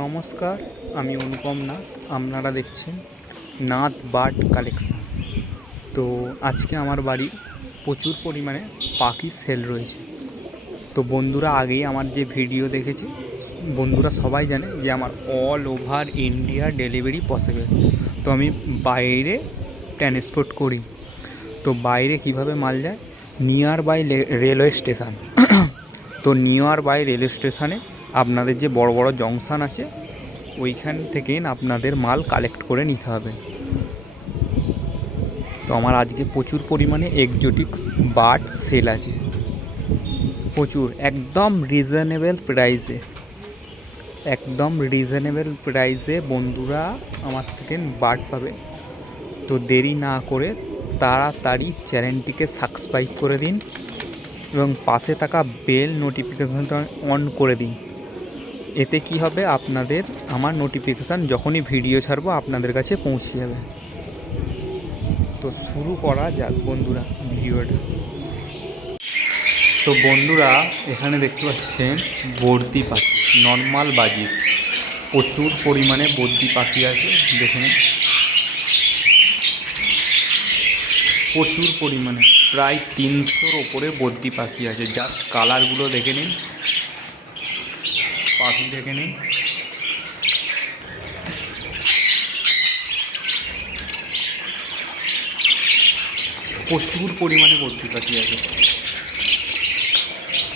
নমস্কার, আমি অনুপম নাথ। আপনারা দেখছেন নাথ বার্ড কালেকশন। তো আজকে আমার বাড়ি প্রচুর পরিমাণে পাখি সেল রয়েছে। তো বন্ধুরা আগেই আমার যে ভিডিও দেখেছে, বন্ধুরা সবাই জানে যে আমার all over India delivery possible. তো আমি বাইরে ট্রান্সপোর্ট করি। তো বাইরে কিভাবে মাল যায়? Nearby railway station. তো নিয়ার বাই রেলওয়ে স্টেশনে আপনাদের যে বড় বড় জংশন আছে, ওইখান থেকে আপনাদের মাল কালেক্ট করে নিতে হবে। তো আমার আজকে প্রচুর পরিমাণে এক্সোটিক বার্ড সেল আছে, প্রচুর, একদম রিজনেবল প্রাইসে বন্ধুরা আমার থেকে বার্ড পাবে। তো দেরি না করে তাড়াতাড়ি চ্যানেলটিকে সাবস্ক্রাইব করে দিন এবং পাশে থাকা বেল নোটিফিকেশনটা অন করে দিন। এতে কি হবে, আপনাদের আমার নোটিফিকেশান যখনই ভিডিও ছাড়বো আপনাদের কাছে পৌঁছে যাবে। তো শুরু করা যাক বন্ধুরা ভিডিওটা। তো বন্ধুরা এখানে দেখতে পাচ্ছেন বর্দি পাখি, নর্মাল বাজিস, প্রচুর পরিমাণে বর্দি পাখি আছে। দেখুন প্রচুর পরিমাণে, প্রায় 300-র ওপরে বর্দি পাখি আছে। জাস্ট কালারগুলো দেখে নিন, পাখি দেখে নিন। প্রচুর পরিমাণে বর্দি পাখি আছে,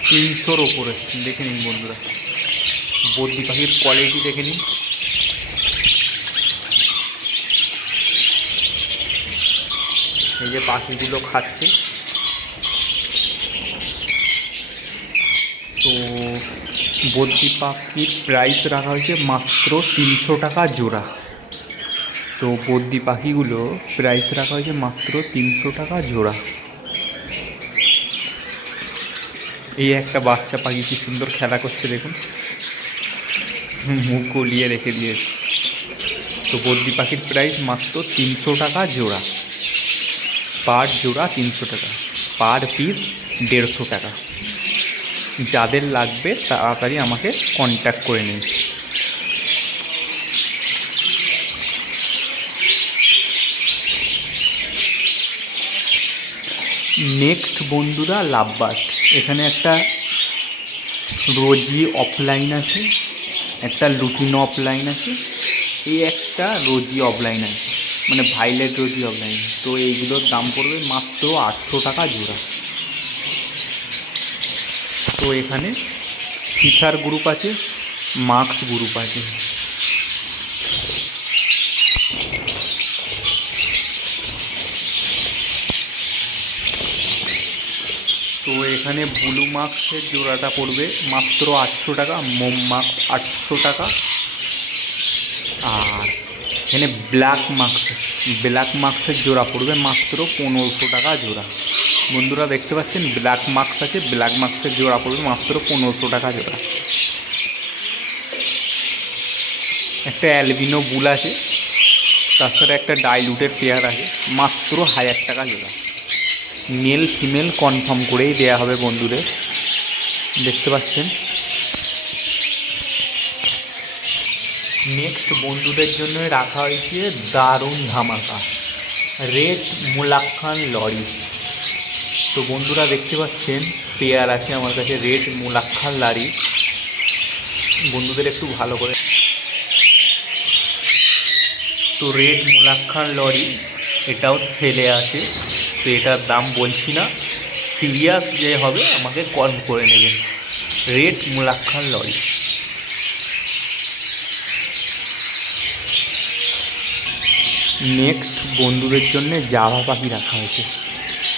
300-র ওপরে। দেখে নিন বন্ধুরা, বর্দি পাখির কোয়ালিটি দেখে নিন। এই যে পাখিগুলো খাচ্ছে। তো বর্দি পাখির প্রাইস রাখা হয়েছে মাত্র 300 টাকা জোড়া। তো বর্দি পাখিগুলো প্রাইস রাখা হয়েছে মাত্র 300 টাকা জোড়া। এই একটা বাচ্চা পাখি কি সুন্দর খেলা করছে দেখুন, মুখ গলিয়ে রেখে দিয়েছে। তো বর্দি পাখির প্রাইস মাত্র 300 টাকা জোড়া, পার জোড়া 300 টাকা, পার পিস 150 টাকা। যাদের লাগবে তাড়াতাড়ি আমাকে কন্ট্যাক্ট করে নিন। নেক্সট বন্ধুরা লাভবার্ড। এখানে একটা রোজি অফলাইন আছে, একটা লুটিনো অফলাইন আছে, এই একটা রোজি অফলাইন আছে, মানে ভাইলেট রোজি অফলাইন। তো এইগুলোর দাম পড়বে মাত্র 800 টাকা জোড়া। তো এখানে ফিশার গ্রুপ আছে, মাক্স গ্রুপ আছে। তো এখানে ব্লু মাক্সের জোড়াটা পড়বে মাত্র 800 টাকা, মোম মাক্স 800 টাকা। আর এখানে ব্ল্যাক মাক্সের জোড়া পড়বে মাত্র 1500 টাকা জোড়া। বন্ধুরা দেখতে পাচ্ছেন ব্ল্যাক মাক্স আছে, ব্ল্যাক মাক্সের জোড়া পড়বে মাত্র 1500 টাকা জোড়া। একটা অ্যালবিনো বুল আছে, তার সাথে একটা ডাইলুটের পেয়ার আছে, মাত্র 1000 টাকা জোড়া। মেল ফিমেল কনফার্ম করেই দেয়া হবে বন্ধুদের। দেখতে পাচ্ছেন নেক্সট বন্ধুদের জন্য রাখা হয়েছে দারুণ ধামাকা, রেড মুলাক্কান লরি। তো বন্ধুরা দেখতে পাচ্ছেন পেয়ার আছে আমার কাছে রেড মুলাক্কান লরি। বন্ধুদের একটু ভালো করে, তো রেড মুলাক্কান লরি এটাও সেলে আছে। তো এটার দাম বলছি না, সিরিয়াস যে হবে আমাকে কল করে নেবেন। Red মুলাক্কান lorry. নেক্সট বন্ধুদের জন্য জাভা পাখি রাখা হয়েছে।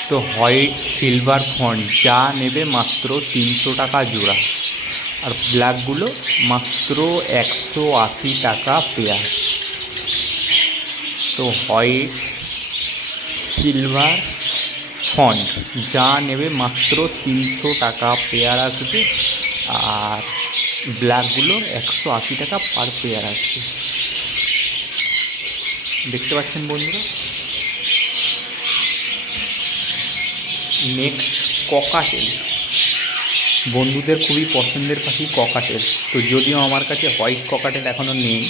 তো হোয়াইট সিলভার ফন্ট যা নেবে মাত্র 300 টাকা জোড়া, আর ব্ল্যাকগুলো মাত্র 180 টাকা পেয়ার। তো হোয়াইট সিলভার ফন্ট যা নেবে মাত্র 300 টাকা পেয়ার আসবে, আর ব্ল্যাকগুলো 180 টাকা পার পেয়ার আসবে। দেখতে পাচ্ছেন বন্ধুরা। নেক্সট ককাটেল, বন্ধুদের খুবই পছন্দের পাখি ককাটেল। তো যদিও আমার কাছে হোয়াইট ককাটেল এখনও নেই,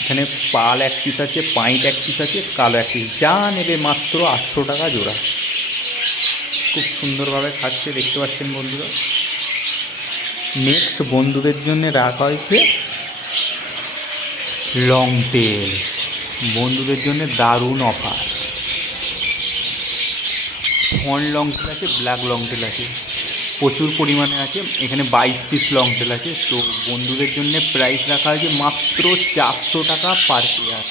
এখানে পাল এক পিস আছে, পাইট এক পিস আছে, কালো এক পিস, যা নেবে মাত্র 800 টাকা জোড়া। খুব সুন্দরভাবে খাচ্ছে, দেখতে পাচ্ছেন বন্ধুরা। নেক্সট বন্ধুদের জন্য রাখা হয়েছে লং টেল, বন্ধুদের জন্য দারুণ অফার। ফন লং টেল আছে, ব্ল্যাক লং টেল আছে, প্রচুর পরিমাণে আছে। এখানে 22 পিস লং টেল আছে। তো বন্ধুদের জন্য প্রাইস রাখা হয়েছে মাত্র 400 টাকা per pair.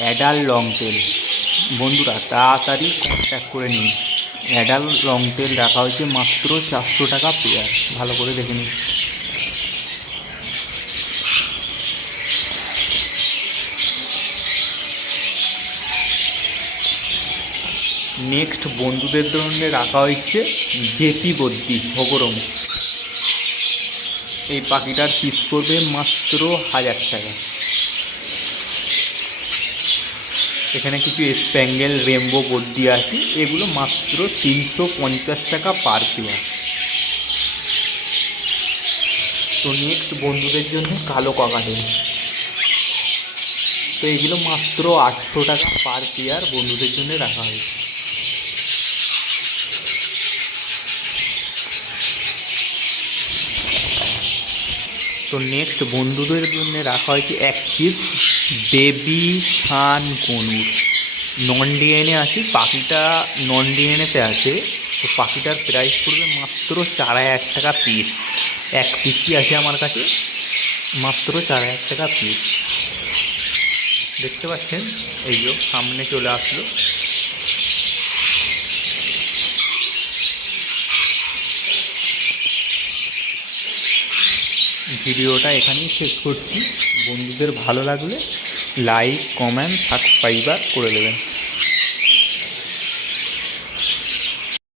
Adult long tail, বন্ধুরা তাড়াতাড়ি কন্ট্যাক্ট করে নিন। অ্যাডাল লং টেল রাখা হয়েছে মাত্র 400 টাকা পেয়ার, ভালো করে দেখে নিন। নেক্সট বন্ধুদের জন্য রাখা হয়েছে জেপি বদ্যি হগরম। এই পাখিটার পিস করবে মাত্র 1000 টাকা। এখানে কিছু স্প্যাঙ্গেল রেমবো বদ্যি আছে, এগুলো মাত্র 350 টাকা পার পেয়ার। তো নেক্সট বন্ধুদের জন্য কালো ককাটেল, তো এগুলো মাত্র 800 টাকা পার পেয়ার বন্ধুদের জন্য রাখা হয়েছে। তো নেক্সট বন্ধুদের জন্য রাখা হয়েছে এক পিস বেবি সান কনুর, নন ডিএনএ আছে, পাখিটা নন ডিএনএতে আছে। তো পাখিটার প্রাইস পড়বে মাত্র 4000 টাকা পিস। এক পিসই আছে আমার কাছে, মাত্র 4000 টাকা পিস। দেখতে পাচ্ছেন, এই যে সামনে চলে আসলো। ভিডিওটা এখানেই শেষ করছি। বন্ধুদের ভালো লাগলে লাইক, কমেন্ট, সাবস্ক্রাইব করে দেবেন।